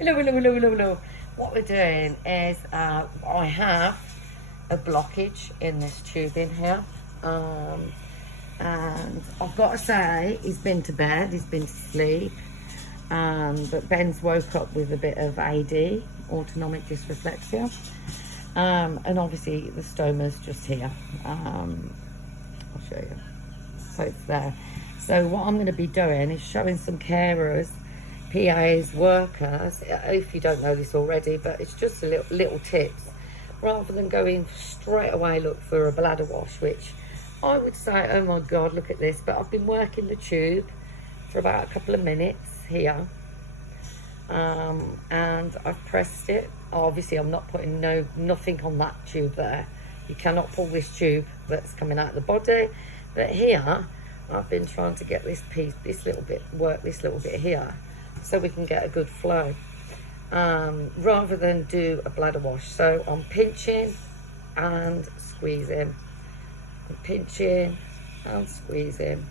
Hello, hello, hello, hello, hello. What we're doing is I have a blockage in this tube in here. And I've got to say, he's been to bed, he's been to sleep. But Ben's woke up with a bit of AD, autonomic dysreflexia. And obviously the stoma's just here. I'll show you. So it's there. So what I'm going to be doing is showing some carers, PAs, workers, if you don't know this already, but it's just a little tips, rather than going straight away look for a bladder wash, which I would say, oh my God, look at this. But I've been working the tube for about a couple of minutes here. And I've pressed it. Obviously I'm not putting nothing on that tube there. You cannot pull this tube that's coming out of the body. But here I've been trying to get this piece, work this little bit here, so we can get a good flow, rather than do a bladder wash. So I'm pinching and squeezing. I'm pinching and squeezing.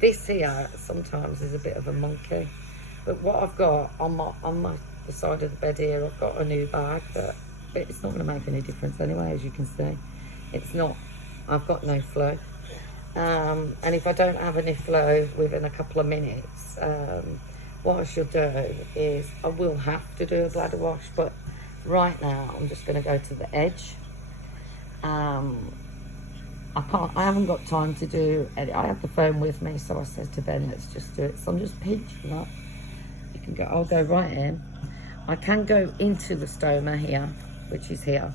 This here sometimes is a bit of a monkey. But what I've got on the side of the bed here, I've got a new bag, but it's not going to make any difference anyway, as you can see. It's not, I've got no flow. And if I don't have any flow within a couple of minutes, what I should do is I will have to do a bladder wash, but right now I'm just going to go to the edge. I haven't got time to do it. I have the phone with me, so I said to Ben, let's just do it. So I'm just pinching up. You can go, I'll go right in. I can go into the stoma here, which is here.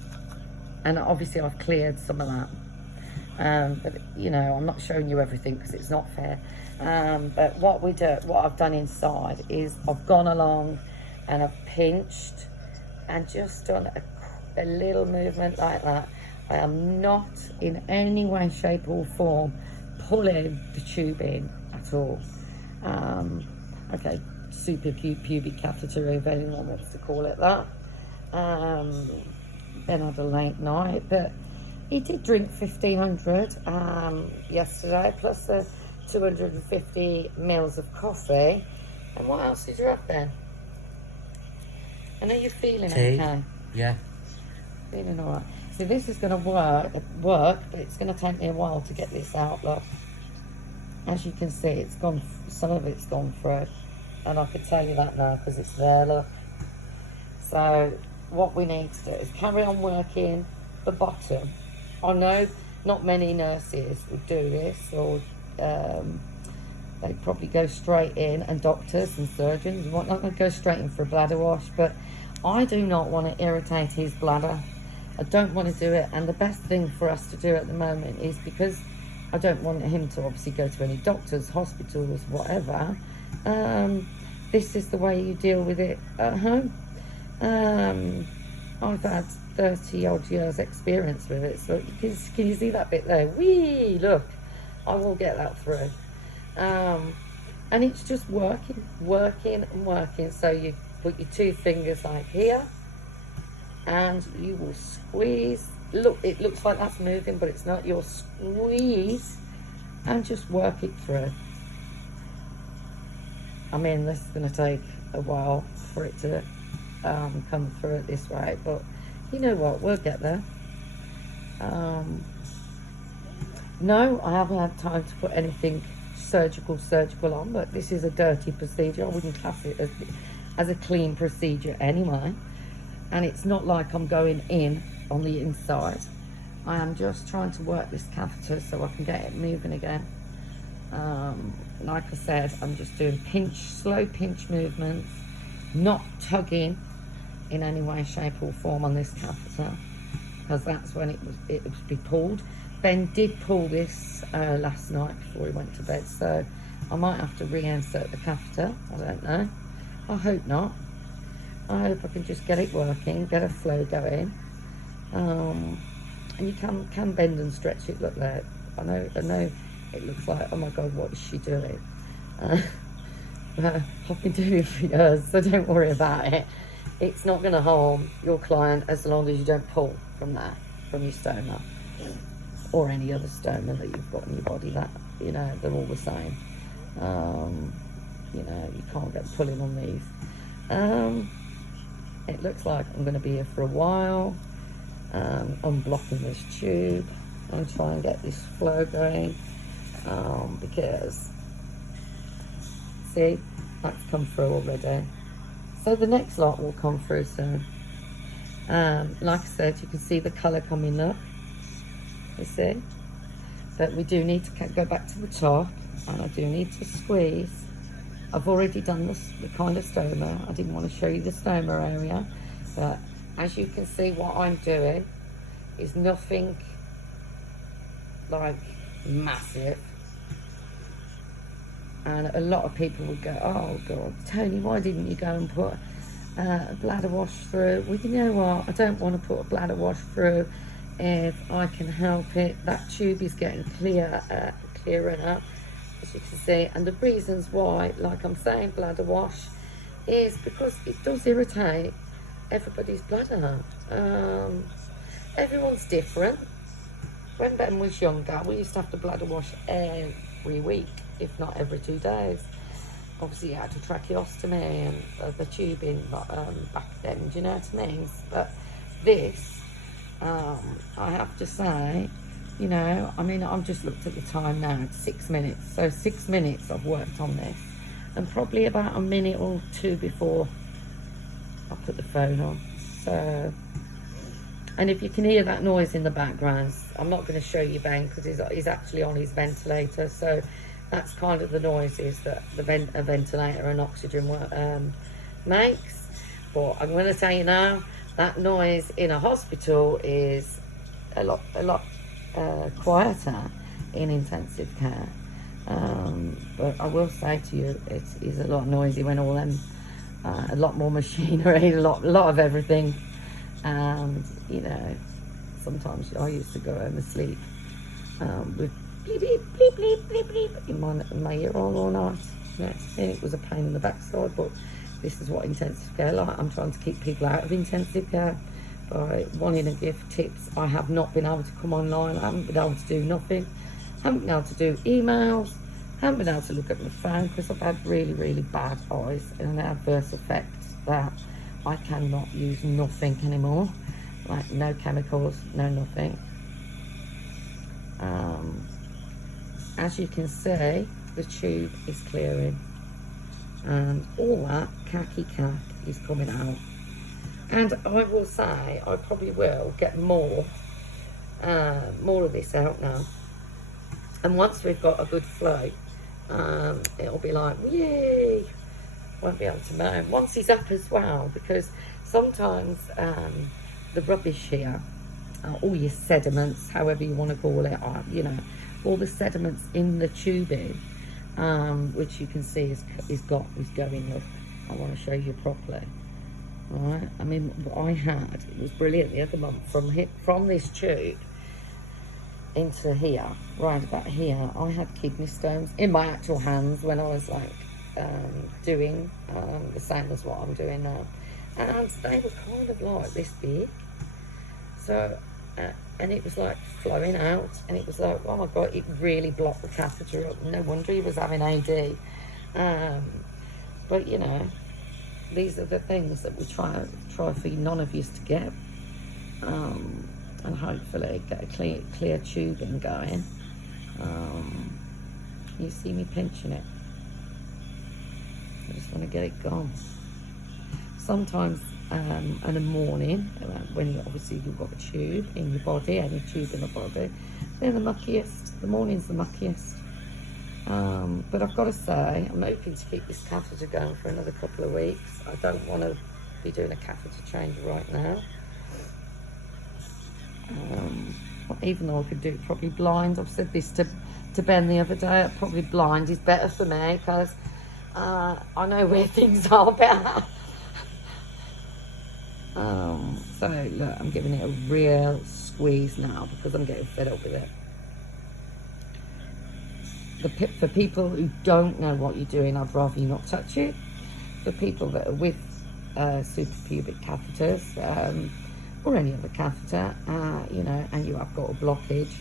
And obviously I've cleared some of that. But you know, I'm not showing you everything because it's not fair. But what I've done inside is I've gone along and I've pinched and just done a little movement like that. I am not in any way, shape or form pulling the tube in at all. Okay, Superpubic Catherter, if anyone wants to call it that. Ben had a late night, but he did drink 1,500 yesterday, plus 250 mils of coffee. And what else did you have, Ben? And are you feeling okay? Yeah. Feeling all right. So this is going to work, but it's going to take me a while to get this out, look. As you can see, it's gone, some of it's gone through. And I could tell you that now because it's there, look. So what we need to do is carry on working the bottom. I know not many nurses would do this, or they probably go straight in, and doctors and surgeons not going to go straight in for a bladder wash, but I do not want to irritate his bladder. I don't want to do it, and the best thing for us to do at the moment is, because I don't want him to obviously go to any doctors, hospitals, whatever, this is the way you deal with it at home. I've had 30 odd years experience with it, so can you see that bit there? Whee, look, I will get that through. And it's just working and working. So you put your two fingers like here, and you will squeeze. Look, it looks like that's moving, but it's not. You'll squeeze and just work it through. I mean, this is going to take a while for it to come through it this way, but you know what, we'll get there. No, I haven't had time to put anything surgical on, but this is a dirty procedure. I wouldn't class it as a clean procedure anyway. And it's not like I'm going in on the inside. I am just trying to work this catheter so I can get it moving again. Like I said, I'm just doing slow pinch movements, not tugging in any way, shape or form on this catheter, because that's when it would be pulled. Ben did pull this last night before he went to bed, so I might have to re-insert the catheter. I don't know. I hope not. I hope I can just get it working, get a flow going. And you can bend and stretch it. Look there. I know it looks like, oh my God, what is she doing? I've been doing it for years, so don't worry about it. It's not going to harm your client as long as you don't pull from there, from your stoma, or any other stoma that you've got in your body. That, you know, they're all the same. You know, you can't get pulling on these. it looks like I'm going to be here for a while. Unblocking this tube and try and get this flow going, because see, that's come through already. So the next lot will come through soon. Like I said, you can see the colour coming up, you see, but we do need to go back to the top, and I do need to squeeze. I've already done the kind of stoma. I didn't want to show you the stoma area, but as you can see, what I'm doing is nothing like massive. And a lot of people would go, oh God, Tony, why didn't you go and put a bladder wash through? Well, you know what, I don't want to put a bladder wash through if I can help it. That tube is getting clearer now, as you can see. And the reasons why, like I'm saying, bladder wash, is because it does irritate everybody's bladder. Everyone's different. When Ben was younger, we used to have to bladder wash every week, if not every 2 days. Obviously, you had a tracheostomy and the tubing back then, do you know what I mean? But this, I have to say, you know, I mean, I've just looked at the time now, it's 6 minutes. So 6 minutes I've worked on this, and probably about a minute or two before I put the phone on. So, and if you can hear that noise in the background, I'm not going to show you Ben because he's actually on his ventilator. So that's kind of the noises that a ventilator and oxygen makes. But I'm going to tell you now, that noise in a hospital is a lot quieter in intensive care. But I will say to you, it is a lot noisy when all them, a lot more machinery, a lot of everything. And you know, sometimes I used to go home asleep with bleep bleep bleep bleep bleep bleep in my ear all night. You know, it was a pain in the backside, but this is what intensive care like. I'm trying to keep people out of intensive care by wanting to give tips. I have not been able to come online. I haven't been able to do nothing. Haven't been able to do emails. Haven't been able to look at my phone because I've had really bad eyes and an adverse effect that I cannot use nothing anymore. Like no chemicals, no nothing. As you can see, the tube is clearing, and all that khaki cack is coming out. And I will say, I probably will get more of this out now. And once we've got a good flow, it'll be like, yay! Won't be able to moan. Once he's up as well, because sometimes the rubbish here, all your sediments, however you want to call it, you know, all the sediments in the tubing, which you can see is going up. I want to show you properly. All right. I mean, what I had, it was brilliant the other month, from this tube into here, right about here, I had kidney stones in my actual hands when I was like doing the same as what I'm doing now, and they were kind of like this big. So and it was like flowing out, and it was like, oh my god, it really blocked the catheter up. No wonder he was having AD. But you know, these are the things that we try for none of you to get, and hopefully get a clear tubing going. You see me pinching it. I just want to get it gone. Sometimes in the morning, when you've got a tube in your body, any tube in the body, they're the muckiest. The morning's the muckiest. But I've got to say, I'm hoping to keep this catheter going for another couple of weeks. I don't want to be doing a catheter change right now. Even though I could do it probably blind. I've said this to Ben the other day, probably blind is better for me, because I know where things are better. So look, I'm giving it a real squeeze now because I'm getting fed up with it. For people who don't know what you're doing, I'd rather you not touch it. For people that are with Superpubic catheters, or any other catheter, you know, and you have got a blockage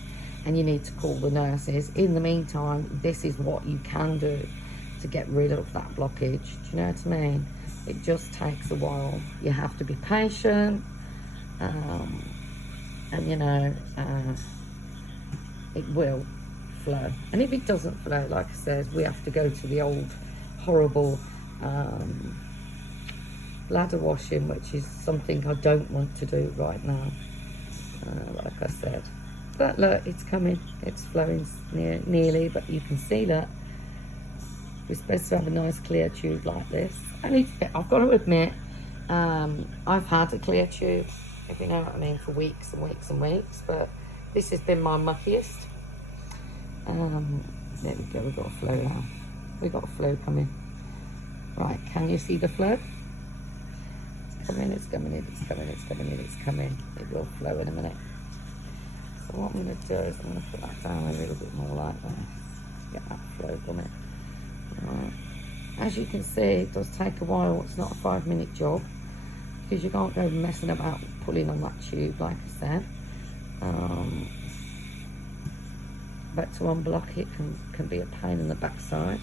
and you need to call the nurses. In the meantime, this is what you can do to get rid of that blockage. Do you know what I mean? It just takes a while. You have to be patient, and you know, it will flow. And if it doesn't flow, like I said, we have to go to the old horrible bladder washing, which is something I don't want to do right now, like I said. But look, it's coming, it's flowing nearly, but you can see that we're supposed to have a nice clear tube like this. I've got to admit, I've had a clear tube, if you know what I mean, for weeks and weeks and weeks, but this has been my muckiest. There we go, we've got a flow now. We've got a flow coming. Right, can you see the flow? It's coming, it's coming, it's coming, it's coming, it's coming. It will flow in a minute. So what I'm going to do is I'm going to put that down a little bit more like that. Get that flow coming. Right. As you can see, it does take a while. It's not a 5-minute job, because you can't go messing about pulling on that tube, like I said. But to unblock it can be a pain in the backside.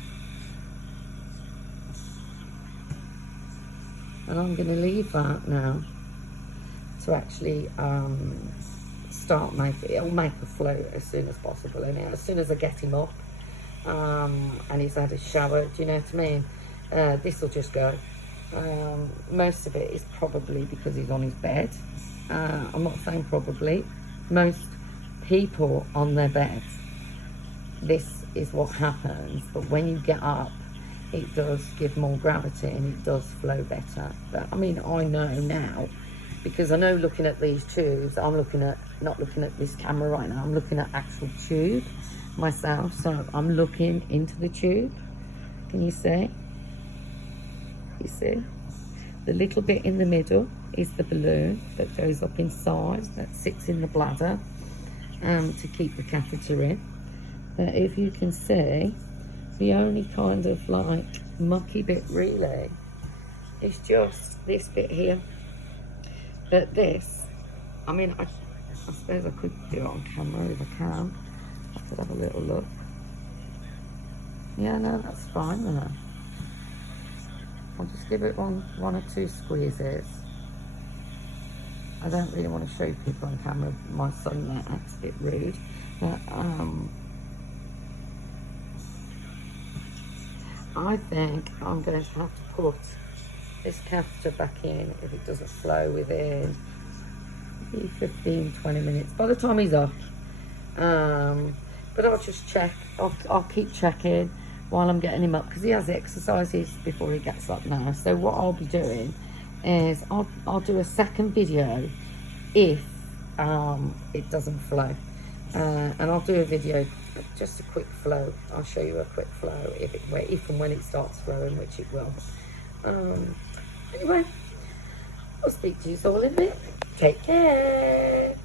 And I'm going to leave that now to actually start making. It'll make a flow as soon as possible. And as soon as I get him up and he's had a shower, do you know what I mean? This will just go. Most of it is probably because he's on his bed. I'm not saying probably. Most people on their beds, this is what happens. But when you get up, it does give more gravity and it does flow better. But I mean, I know now, because I know looking at these tubes, I'm not looking at this camera right now, I'm looking at actual tube myself. So I'm looking into the tube. Can you see? You see? The little bit in the middle is the balloon that goes up inside, that sits in the bladder to keep the catheter in. But if you can see, the only kind of like mucky bit really is just this bit here. But this, I mean, I suppose I could do it on camera if I can. I could have a little look. Yeah, no, that's fine then. I'll just give it one or two squeezes. I don't really want to show people on camera my son there, that's a bit rude. But I think I'm going to have to put this catheter back in if it doesn't flow within 15-20 minutes by the time he's off. But I'll just check. I'll keep checking while I'm getting him up, because he has exercises before he gets up now. So what I'll be doing is I'll do a second video if it doesn't flow, and I'll do a video, just a quick flow. I'll show you a quick flow if and when it starts flowing, which it will. Anyway, I'll speak to you all in a bit. Take care.